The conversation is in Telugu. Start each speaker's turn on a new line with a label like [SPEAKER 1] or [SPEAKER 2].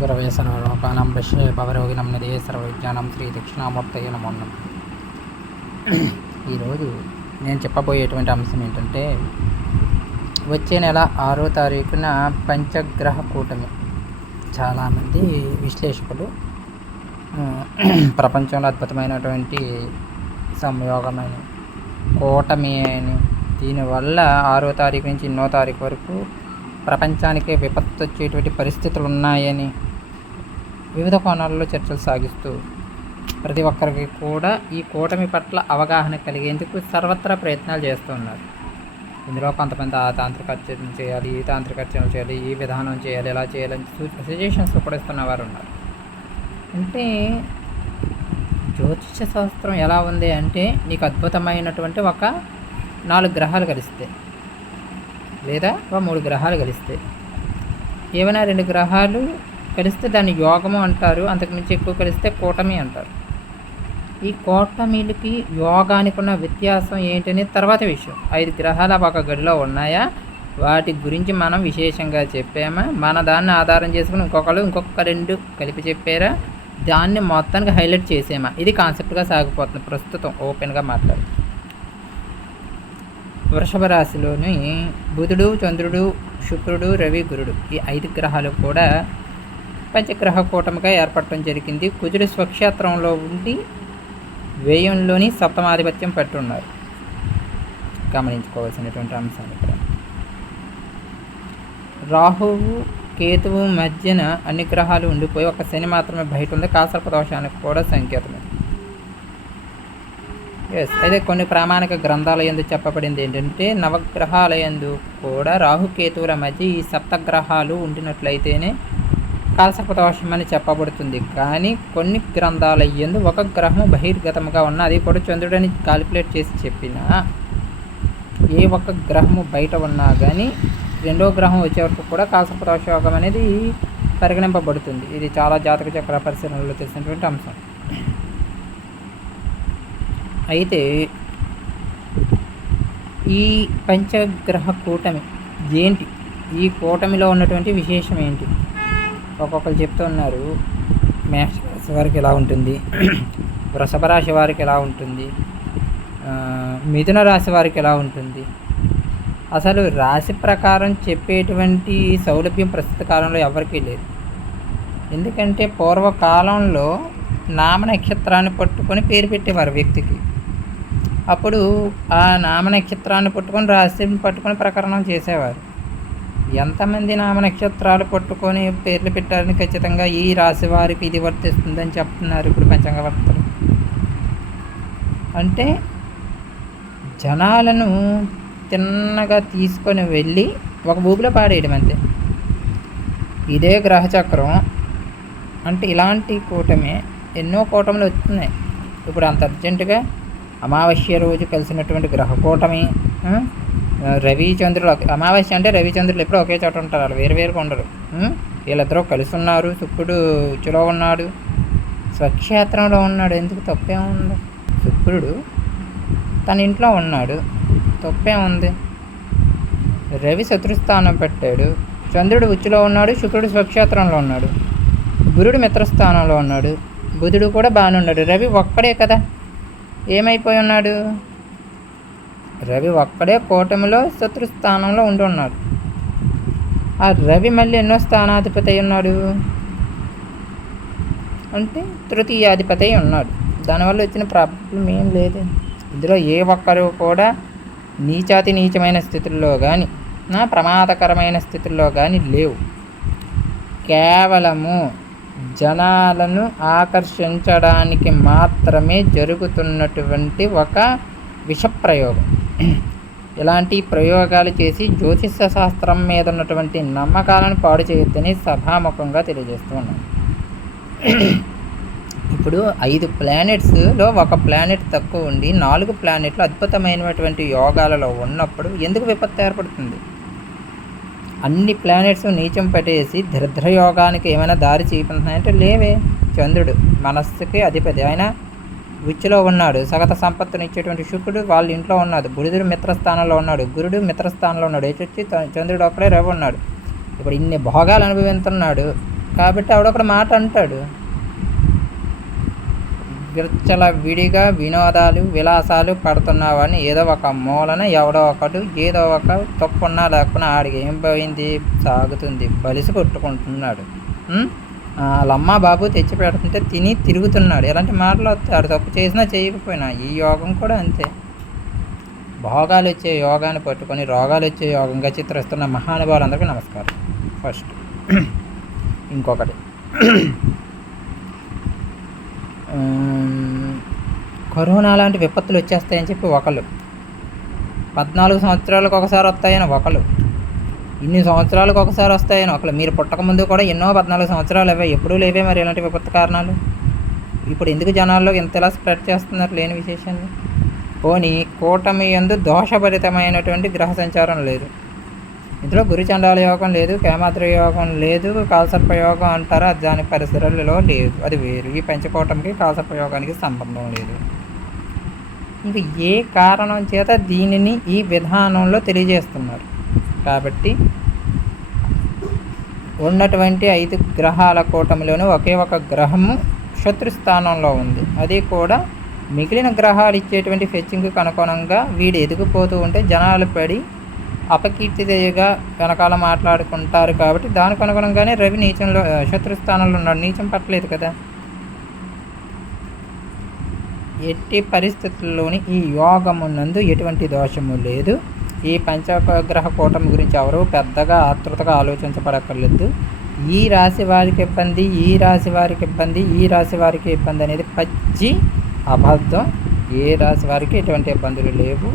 [SPEAKER 1] గురవే సర్వలోకానం విషయ పవరోగినం నిదే సర్వవిజ్ఞానం శ్రీ దక్షిణామూర్తయ్య నమోన్నం ఈరోజు నేను చెప్పబోయేటువంటి అంశం ఏంటంటే వచ్చే నెల ఆరో తారీఖున పంచగ్రహ కూటమి. చాలామంది విశ్లేషకులు ప్రపంచంలో అద్భుతమైనటువంటి సంయోగమైన కూటమి అని దీనివల్ల ఆరో తారీఖు నుంచి ఎన్నో తారీఖు వరకు ప్రపంచానికి విపత్తు వచ్చేటువంటి పరిస్థితులు ఉన్నాయని వివిధ కోణాల్లో చర్చలు సాగిస్తూ ప్రతి ఒక్కరికి కూడా ఈ కూటమి పట్ల అవగాహన కలిగేందుకు సర్వత్రా ప్రయత్నాలు చేస్తున్నారు. ఇందులో కొంతమంది ఆ తాంత్రిక అర్చన చేయాలి ఈ తాంత్రిక అర్చనలు చేయాలి ఈ విధానం చేయాలి ఇలా చేయాలని సజెషన్స్ కూడా ఇస్తున్న వారు ఉన్నారు అంటే జ్యోతిష శాస్త్రం ఎలా ఉంది అంటే నీకు అద్భుతమైనటువంటి ఒక నాలుగు గ్రహాలు కలిస్తే లేదా ఒక మూడు గ్రహాలు కలిస్తే. ఏమైనా రెండు గ్రహాలు కలిస్తే దాన్ని యోగము అంటారు అంతకుమించి ఎక్కువ కలిస్తే కూటమి అంటారు. ఈ కూటమిలకి యోగానికి ఉన్న వ్యత్యాసం ఏంటనే తర్వాత విషయం. ఐదు గ్రహాలు ఒక గడిలో ఉన్నాయా? వాటి గురించి మనం విశేషంగా చెప్పామా? మన దాన్ని ఆధారం చేసుకుని ఇంకొకరు ఇంకొక రెండు కలిపి చెప్పారా? దాన్ని మొత్తానికి హైలైట్ చేసామా? ఇది కాన్సెప్ట్గా సాగిపోతుంది ప్రస్తుతం ఓపెన్గా మాట్లాడు వృషభ రాశిలోని బుధుడు చంద్రుడు శుక్రుడు రవి గురుడు ఈ ఐదు గ్రహాలు కూడా పంచగ్రహ కూటమిగా ఏర్పడటం జరిగింది. కుజుడు స్వక్షేత్రంలో ఉండి వ్యయంలోని సప్తమాధిపత్యం పెట్టున్నారు. గమనించుకోవాల్సినటువంటి అంశాలు ఇక్కడ. రాహువు కేతువు మధ్యన అన్ని గ్రహాలు ఉండిపోయి ఒక శని మాత్రమే బయట ఉంది. కాసర్ప దోషానికి కూడా సంకేతం ఇది. ఎస్ అయితే కొన్ని ప్రామాణిక గ్రంథాల ఎందు చెప్పబడింది ఏంటంటే నవగ్రహాల ఎందు కూడా రాహుకేతువుల మధ్య ఈ సప్తగ్రహాలు ఉండినట్లయితేనే కాలసర్పదోషం అని చెప్పబడుతుంది. కానీ కొన్ని గ్రంథాల ఎందు ఒక గ్రహం బహిర్గతముగా ఉన్న అది కూడా చంద్రుడని కాలిక్యులేట్ చేసి చెప్పినా ఏ ఒక్క గ్రహము బయట ఉన్నా కానీ రెండో గ్రహం వచ్చే వరకు కూడా కాలసర్పదోష యోగం అనేది పరిగణింపబడుతుంది. ఇది చాలా జాతక చక్ర పరిశీలనలో తెలిసినటువంటి అంశం. అయితే ఈ పంచగ్రహ కూటమి ఏంటి ఈ కూటమిలో ఉన్నటువంటి విశేషం ఏంటి? ఒక్కొక్కరు చెప్తూ ఉన్నారు మేషరాశి వారికి ఎలా ఉంటుంది? వృషభ రాశి వారికి ఎలా ఉంటుంది? మిథున రాశి వారికి ఎలా ఉంటుంది? అసలు రాశి ప్రకారం చెప్పేటువంటి సౌలభ్యం ప్రస్తుత కాలంలో ఎవరికీ లేదు. ఎందుకంటే పూర్వకాలంలో నామ నక్షత్రాన్ని పట్టుకొని పేరు పెట్టేవారు వ్యక్తికి. అప్పుడు ఆ నామ నక్షత్రాన్ని పట్టుకొని రాశిని పట్టుకొని ప్రకరణం చేసేవారు. ఎంతమంది నామ నక్షత్రాలు పట్టుకొని పేర్లు పెట్టారని ఖచ్చితంగా ఈ రాశి వారికి ఇది వర్తిస్తుందని చెప్తున్నారు ఇప్పుడు పంచాంగవర్తలు అంటే జనాలను తిన్నగా తీసుకొని వెళ్ళి ఒక ఊపిలో పాడేయడం అంతే. ఇదే గ్రహచక్రం అంటే ఇలాంటి కూటమి ఎన్నో కూటములు వస్తున్నాయి. ఇప్పుడు అంత అర్జెంటుగా అమావాస్య రోజు కలిసినటువంటి గ్రహకూటమి రవిచంద్రుడు అమావాస్య అంటే రవిచంద్రులు ఎప్పుడూ ఒకే చోట ఉంటారు వాళ్ళు వేరువేరుగా ఉండరు. వీళ్ళిద్దరూ కలిసి ఉన్నారు శుక్రుడు ఉచ్చులో ఉన్నాడు స్వక్షేత్రంలో ఉన్నాడు ఎందుకు తప్పే ఉంది? శుక్రుడు తన ఇంట్లో ఉన్నాడు తప్పే ఉంది. రవి శత్రుస్థానం పెట్టాడు చంద్రుడు ఉచ్చులో ఉన్నాడు శుక్రుడు స్వక్షేత్రంలో ఉన్నాడు గురుడు మిత్రస్థానంలో ఉన్నాడు బుధుడు కూడా బాగానే ఉన్నాడు రవి ఒక్కడే కదా? ఏమైపోయి ఉన్నాడు? రవి ఒక్కడే కూటమిలో శత్రుస్థానంలో ఉండి ఉన్నాడు ఆ రవి మళ్ళీ ఎన్నో స్థానాధిపతి అయి ఉన్నాడు? అంటే తృతీయాధిపతి అయి ఉన్నాడు. దానివల్ల వచ్చిన ప్రాబ్లం ఏం లేదు. ఇందులో ఏ ఒక్కరు కూడా నీచాతి నీచమైన స్థితుల్లో కానీ నా ప్రమాదకరమైన స్థితుల్లో కానీ లేవు. కేవలము జనాలను ఆకర్షించడానికి మాత్రమే జరుగుతున్నటువంటి ఒక విషప్రయోగం. ఇలాంటి ప్రయోగాలు చేసి జ్యోతిష శాస్త్రం మీద ఉన్నటువంటి నమ్మకాలను పాడు చేయొద్దని సభాముఖంగా తెలియజేస్తూ ఉన్నాను. ఇప్పుడు ఐదు ప్లానెట్స్లో ఒక ప్లానెట్ తక్కువ ఉండి నాలుగు ప్లానెట్లు అద్భుతమైనటువంటి యోగాలలో ఉన్నప్పుడు ఎందుకు విపత్తు ఏర్పడుతుంది? అన్ని ప్లానెట్స్ నీచం పట్టేసి దరిద్రయోగానికి ఏమైనా దారి చూపుతున్నాయంటే లేవే. చంద్రుడు మనస్సుకి అధిపతి ఆయన ఉచ్చులో ఉన్నాడు. సగత సంపత్తుని ఇచ్చేటువంటి శుక్రుడు వాళ్ళ ఇంట్లో ఉన్నాడు. బుధుడు మిత్రస్థానంలో ఉన్నాడు. గురుడు మిత్రస్థానంలో ఉన్నాడు. ఎటు చంద్రుడు ఒక్కడే రవి ఉన్నాడు. ఇప్పుడు ఇన్ని భోగాలు అనుభవిస్తున్నాడు. కాబట్టి ఆవిడొకడు మాట అంటాడు. విరచల విడిగా వినోదాలు విలాసాలు పడుతున్నావని ఏదో ఒక మూలన ఎవడో ఒకడు ఏదో ఒక తప్పున్నా లేకున్నా ఆడికి ఏం పోయింది? సాగుతుంది. బలిసి కొట్టుకుంటున్నాడు. ఉం? వాళ్ళమ్మ బాబు తెచ్చి పెడుతుంటే తిని తిరుగుతున్నాడు. ఇలాంటి మాటలు వస్తాడు తప్పు చేసినా చేయకపోయినా ఈ యోగం కూడా అంతే. భోగాలు వచ్చే యోగాన్ని పట్టుకొని రోగాలు వచ్చే యోగంగా చిత్రిస్తున్న మహానుభావులందరికీ నమస్కారం. ఫస్ట్ ఇంకొకటి. కరోనా లాంటి విపత్తులు వచ్చేస్తాయని చెప్పి ఒకళ్ళు. పద్నాలుగు సంవత్సరాలకు ఒకసారి వస్తాయని ఒకళ్ళు. ఇన్ని సంవత్సరాలకు ఒకసారి వస్తాయని ఒకళ్ళు. మీరు పుట్టక ముందు కూడా ఎన్నో పద్నాలుగు సంవత్సరాలు అవే ఎప్పుడూ లేవే మరి ఇలాంటి విపత్తు కారణాలు? ఇప్పుడు ఎందుకు జనాల్లో ఇంతలా స్ప్రెడ్ చేస్తున్నారు లేని విశేషాన్ని పోనీ కూటమి ఎందు దోషభరితమైనటువంటి గ్రహ సంచారం లేదు. ఇందులో గురుచండాల యోగం లేదు కేమాత్ర యోగం లేదు కాలసర్ప యోగం అంటారా? అది దాని పరిసరాలలో లేదు. అది వేరు. ఈ పంచకోటంకి కాలసర్ప యోగానికి సంబంధం లేదు. ఇంక ఏ కారణం చేత దీనిని ఈ విధానంలో తెలియజేస్తున్నారు? కాబట్టి ఉన్నటువంటి ఐదు గ్రహాల కూటమిలోని ఒకే ఒక గ్రహము శత్రు స్థానంలో ఉంది. అది కూడా మిగిలిన గ్రహాలు ఇచ్చేటువంటి ఫెచ్చింగ్కి అనుగుణంగా వీడు ఎదిగిపోతూ ఉంటే జనాలు పడి అపకీర్తిగా వెనకాల మాట్లాడుకుంటారు కాబట్టి దానికి అనుగుణంగానే రవి నీచంలో శత్రు స్థానంలో ఉన్నాడు. నీచం పట్టలేదు కదా. ఎట్టి పరిస్థితుల్లోని ఈ యోగమునందు ఎటువంటి దోషము లేదు. ఈ పంచగ్రహ కూటమి గురించి ఎవరు పెద్దగా ఆతృతగా ఆలోచించబడక్కర్లేదు. ఈ రాశి వారికి ఇబ్బంది ఈ రాశి వారికి ఇబ్బంది ఈ రాశి వారికి ఇబ్బంది అనేది పచ్చి అబద్ధం. ఏ రాశి వారికి ఎటువంటి ఇబ్బందులు లేవు.